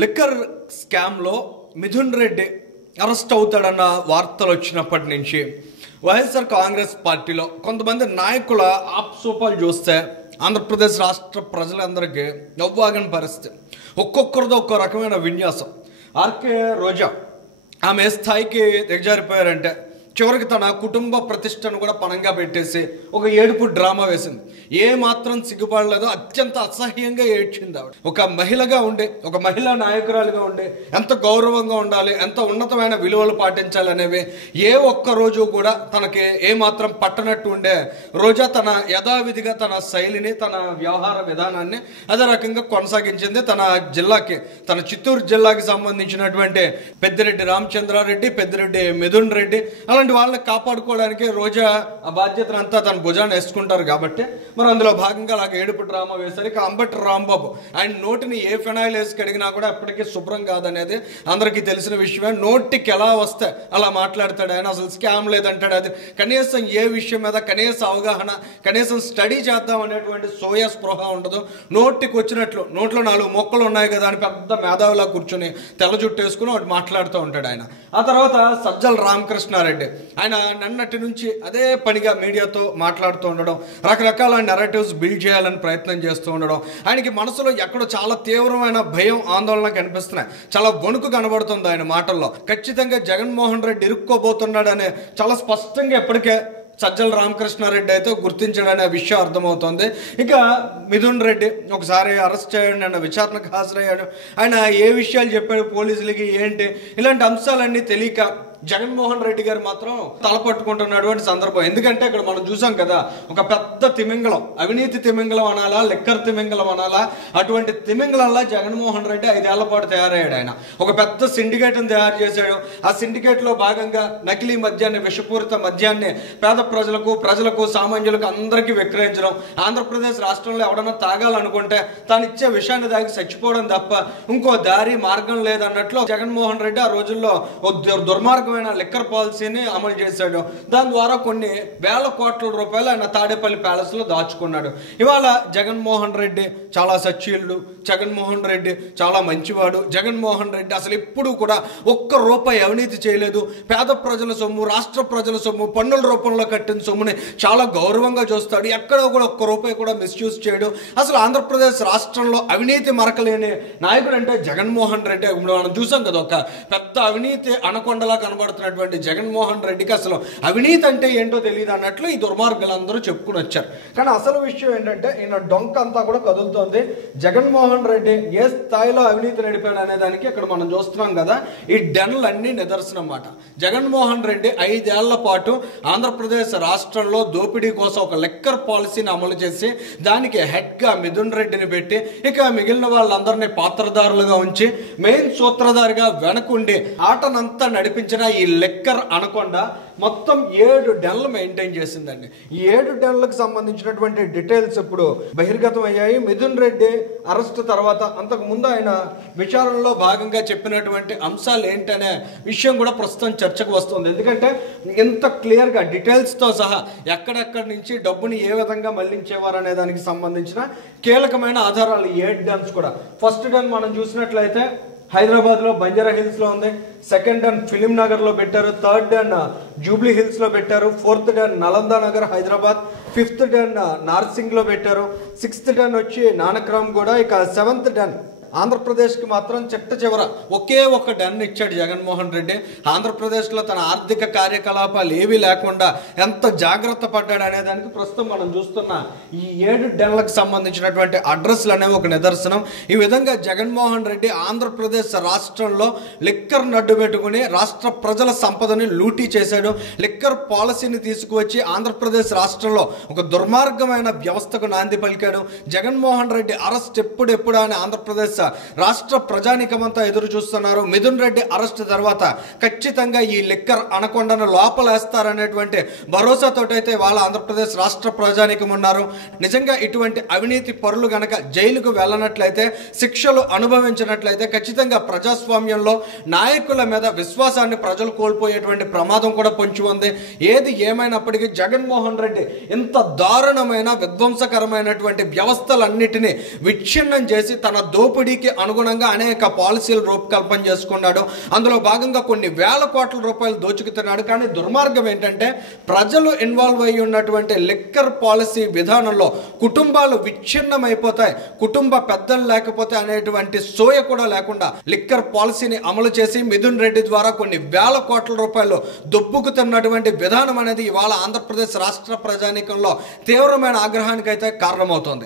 Liquor స్కామ్లో Mithun Reddy arrest అవుతాడన్న వార్తలు వచ్చినప్పటి నుంచి వైఎస్ఆర్ కాంగ్రెస్ పార్టీలో కొంతమంది నాయకుల ఆప్సూపాలు చూస్తే ఆంధ్రప్రదేశ్ రాష్ట్ర ప్రజలందరికీ నవ్వాగని పరిస్థితి. ఒక్కొక్కరితో ఒక్కో రకమైన విన్యాసం. ఆర్కే రోజా ఆమె ఏ స్థాయికి దిగజారిపోయారంటే చివరికి తన కుటుంబ ప్రతిష్టను కూడా పణంగా పెట్టేసి ఒక ఏడుపు డ్రామా వేసింది. ఏ మాత్రం సిగ్గుపడలేదో అత్యంత అసహ్యంగా ఏడ్చింది ఆవిడ. ఒక మహిళగా ఉండి, ఒక మహిళా నాయకురాలుగా ఉండి ఎంత గౌరవంగా ఉండాలి, ఎంత ఉన్నతమైన విలువలు పాటించాలి అనేవి ఏ ఒక్క రోజు కూడా తనకి ఏ మాత్రం పట్టనట్టు ఉండే రోజా తన యథావిధిగా తన శైలిని, తన వ్యవహార విధానాన్ని అదే రకంగా కొనసాగించింది. తన జిల్లాకి, తన చిత్తూరు జిల్లాకి సంబంధించినటువంటి పెద్దిరెడ్డి రామచంద్రారెడ్డి, పెద్దిరెడ్డి మిథున్ రెడ్డి అలాంటి వాళ్ళని కాపాడుకోవడానికి రోజా ఆ బాధ్యతనంతా తన భుజాన్ని వేసుకుంటారు. కాబట్టి మరి అందులో భాగంగా అలాగే ఏడుపు డ్రామా వేశారు. ఇక అంబటి రాంబాబు ఆయన నోటిని ఏ ఫెనాయిల్ వేసి కడిగినా కూడా ఎప్పటికీ శుభ్రం కాదనేది అందరికీ తెలిసిన విషయమే. నోటికి ఎలా వస్తే అలా మాట్లాడతాడు ఆయన. అసలు స్కామ్ లేదంటాడు. అది కనీసం ఏ విషయం మీద కనీస అవగాహన, కనీసం స్టడీ చేద్దాం అనేటువంటి సోయ స్పృహ ఉండదు. నోటికి వచ్చినట్లు, నోట్లో 4 మొక్కలు ఉన్నాయి కదా అని పెద్ద మేధావిలా కూర్చొని తెల్ల జుట్టు వేసుకుని ఒకటి మాట్లాడుతూ ఉంటాడు ఆయన. ఆ తర్వాత సజ్జల రామకృష్ణారెడ్డి ఆయన నన్నటి నుంచి అదే పనిగా మీడియాతో మాట్లాడుతూ ఉండడం, రకరకాల నెరేటివ్స్ బిల్డ్ చేయాలని ప్రయత్నం చేస్తూ ఉండడం, ఆయనకి మనసులో ఎక్కడో చాలా తీవ్రమైన భయం, ఆందోళన కనిపిస్తున్నాయి. చాలా వణుకు కనబడుతుంది ఆయన మాటల్లో. ఖచ్చితంగా జగన్మోహన్ రెడ్డి ఇరుక్కోబోతున్నాడనే చాలా స్పష్టంగా ఎప్పటికే సజ్జల రామకృష్ణారెడ్డి అయితే గుర్తించడనే విషయం అర్థమవుతుంది. ఇక మిథున్ రెడ్డి ఒకసారి అరెస్ట్ చేయండి అన్న విచారణకు హాజరయ్యాడు. ఆయన ఏ విషయాలు చెప్పాడు పోలీసులకి, ఏంటి ఇలాంటి అంశాలన్నీ తెలియక జగన్మోహన్ రెడ్డి గారు మాత్రం తలపట్టుకుంటున్నటువంటి సందర్భం. ఎందుకంటే ఇక్కడ మనం చూసాం కదా, ఒక పెద్ద తిమింగళం, అవినీతి తిమింగళం అనాలా, లిక్కర్ తిమింగళం అనాలా, అటువంటి తిమింగళంలా జగన్మోహన్ రెడ్డి 5 ఏళ్ల పాటు తయారయ్యాడు. ఆయన ఒక పెద్ద సిండికేట్ని తయారు చేశాడు. ఆ సిండికేట్ లో భాగంగా నకిలీ మద్యాన్ని, విషపూరిత మద్యాన్ని పేద ప్రజలకు సామాన్యులకు అందరికీ విక్రయించడం. ఆంధ్రప్రదేశ్ రాష్ట్రంలో ఎవడన్నా తాగాలనుకుంటే తాను ఇచ్చే విషయాన్ని తాగి చచ్చిపోవడం తప్ప ఇంకో దారి మార్గం లేదన్నట్లు జగన్మోహన్ రెడ్డి ఆ రోజుల్లో దుర్మార్గం లిక్కర్ పాలసీని అమలు చేశాడు. దాని ద్వారా కొన్ని వేల కోట్ల రూపాయలు ఆయన తాడేపల్లి ప్యాలెస్ లో దాచుకున్నాడు. ఇవాళ జగన్మోహన్ రెడ్డి చాలా సచ్చీలుడు, జగన్మోహన్ రెడ్డి చాలా మంచివాడు, జగన్మోహన్ రెడ్డి అసలు ఎప్పుడు కూడా ఒక్క రూపాయి అవినీతి చేయలేదు, పేద ప్రజల సొమ్ము, రాష్ట్ర ప్రజల సొమ్ము, పన్నుల రూపంలో కట్టిన సొమ్ముని చాలా గౌరవంగా చూస్తాడు, ఎక్కడో కూడా ఒక్క రూపాయి కూడా మిస్యూజ్ చేయడు. అసలు ఆంధ్రప్రదేశ్ రాష్ట్రంలో అవినీతి మరకలేని నాయకుడు అంటే జగన్మోహన్ రెడ్డి. మనం చూసాం కదా, ఒక పెద్ద అవినీతి అనకొండలా కనబడుతున్నటువంటి జగన్మోహన్ రెడ్డికి అసలు అవినీతి అంటే ఏంటో తెలియదు అన్నట్లు ఈ దుర్మార్గులందరూ చెప్పుకుని వచ్చారు. కానీ అసలు విషయం ఏంటంటే ఈయన డొంక అంతా కూడా కదులుతోంది. జగన్మోహన్ రెడ్డి ఏ స్థాయిలో అవినీతి నడిపాడు అనే దానికి ఇక్కడ మనం చూస్తున్నాం కదా, ఈ డెన్లన్నీ నిదర్శనం అన్నమాట. జగన్మోహన్ రెడ్డి 5 ఏళ్ల పాటు ఆంధ్రప్రదేశ్ రాష్ట్రంలో దోపిడీ కోసం ఒక లిక్కర్ పాలసీని అమలు చేసి దానికి హెడ్ గా మిథున్ రెడ్డిని పెట్టి ఇక మిగిలిన వాళ్ళందరినీ పాత్రదారులుగా ఉంచి మెయిన్ సూత్రధారిగా వెనకుండి ఆటనంతా నడిపించిన ఈ లిక్కర్ అనకొండ మొత్తం 7 డెన్లు మెయింటైన్ చేసిందండి. ఈ 7 డెన్లకు సంబంధించినటువంటి డీటెయిల్స్ ఇప్పుడు బహిర్గతం అయ్యాయి. మిథున్ రెడ్డి అరెస్ట్ తర్వాత అంతకు ముందు ఆయన విచారణలో భాగంగా చెప్పినటువంటి అంశాలు ఏంటనే విషయం కూడా ప్రస్తుతం చర్చకు వస్తుంది. ఎందుకంటే ఇంత క్లియర్ గా డీటెయిల్స్ తో సహా ఎక్కడెక్కడి నుంచి డబ్బుని ఏ విధంగా మళ్లించేవారు అనే దానికి సంబంధించిన కీలకమైన ఆధారాలు 7 డెన్స్ కూడా. ఫస్ట్ డెన్ మనం చూసినట్లయితే హైదరాబాద్ లో బంజారా హిల్స్ లో ఉంది. సెకండ్ డన్ ఫిలిం నగర్ లో పెట్టారు. థర్డ్ డన్ జూబ్లీ హిల్స్ లో పెట్టారు. ఫోర్త్ డన్ నలంద నగర్ హైదరాబాద్. ఫిఫ్త్ డన్ నార్సింగ్ లో పెట్టారు. సిక్స్త్ డన్ వచ్చి నానక్రామ్ కూడా. ఇక 7th డన్ ఆంధ్రప్రదేశ్కి మాత్రం చిట్ట చివర ఒకే ఒక డన్ ఇచ్చాడు జగన్మోహన్ రెడ్డి. ఆంధ్రప్రదేశ్లో తన ఆర్థిక కార్యకలాపాలు ఏవీ లేకుండా ఎంత జాగ్రత్త పడ్డాడు అనే దానికి ప్రస్తుతం మనం చూస్తున్న ఈ 7 డెన్లకు సంబంధించినటువంటి అడ్రస్లు అనేవి ఒక నిదర్శనం. ఈ విధంగా జగన్మోహన్ రెడ్డి ఆంధ్రప్రదేశ్ రాష్ట్రంలో లిక్కర్ నడ్డు పెట్టుకుని రాష్ట్ర ప్రజల సంపదని లూటీ చేశాడు. లిక్కర్ పాలసీని తీసుకువచ్చి ఆంధ్రప్రదేశ్ రాష్ట్రంలో ఒక దుర్మార్గమైన వ్యవస్థకు నాంది పలికాడు. జగన్మోహన్ రెడ్డి అరెస్ట్ ఎప్పుడెప్పుడు అని ఆంధ్రప్రదేశ్ రాష్ట్ర ప్రజానికమంతా ఎదురు చూస్తున్నారు. మిథున్ రెడ్డి అరెస్ట్ తర్వాత ఖచ్చితంగా ఈ లిక్కర్ అనకొండను లోపలేస్తారనేటువంటి భరోసాతోటైతే వాళ్ళ ఆంధ్రప్రదేశ్ రాష్ట్ర ప్రజానికం ఉన్నారు. నిజంగా ఇటువంటి అవినీతి పరులు గనక జైలుకు వెళ్ళనట్లయితే, శిక్షలు అనుభవించినట్లయితే ఖచ్చితంగా ప్రజాస్వామ్యంలో నాయకుల మీద విశ్వాసాన్ని ప్రజలు కోల్పోయేటువంటి ప్రమాదం కూడా పొంచి ఉంది. ఏది ఏమైనప్పటికీ జగన్మోహన్ రెడ్డి ఇంత దారుణమైన విధ్వంసకరమైనటువంటి వ్యవస్థలన్నిటినీ విచ్ఛిన్నం చేసి తన దోపిడీ దోపిడీకి అనుగుణంగా అనేక పాలసీలు రూపకల్పన చేసుకున్నాడు. అందులో భాగంగా కొన్ని వేల కోట్ల రూపాయలు దోచుకుతున్నాడు. కానీ దుర్మార్గం ఏంటంటే ప్రజలు ఇన్వాల్వ్ అయ్యి ఉన్నటువంటి లిక్కర్ పాలసీ విధానంలో కుటుంబాలు విచ్ఛిన్నమైపోతాయి, కుటుంబ పెద్దలు లేకపోతే అనేటువంటి సోయ కూడా లేకుండా లిక్కర్ పాలసీని అమలు చేసి మిథున్ రెడ్డి ద్వారా కొన్ని వేల కోట్ల రూపాయలు దొబ్బుకుతున్నటువంటి విధానం అనేది ఇవాళ ఆంధ్రప్రదేశ్ రాష్ట్ర ప్రజానీకంలో తీవ్రమైన ఆగ్రహానికి అయితే కారణమవుతోంది.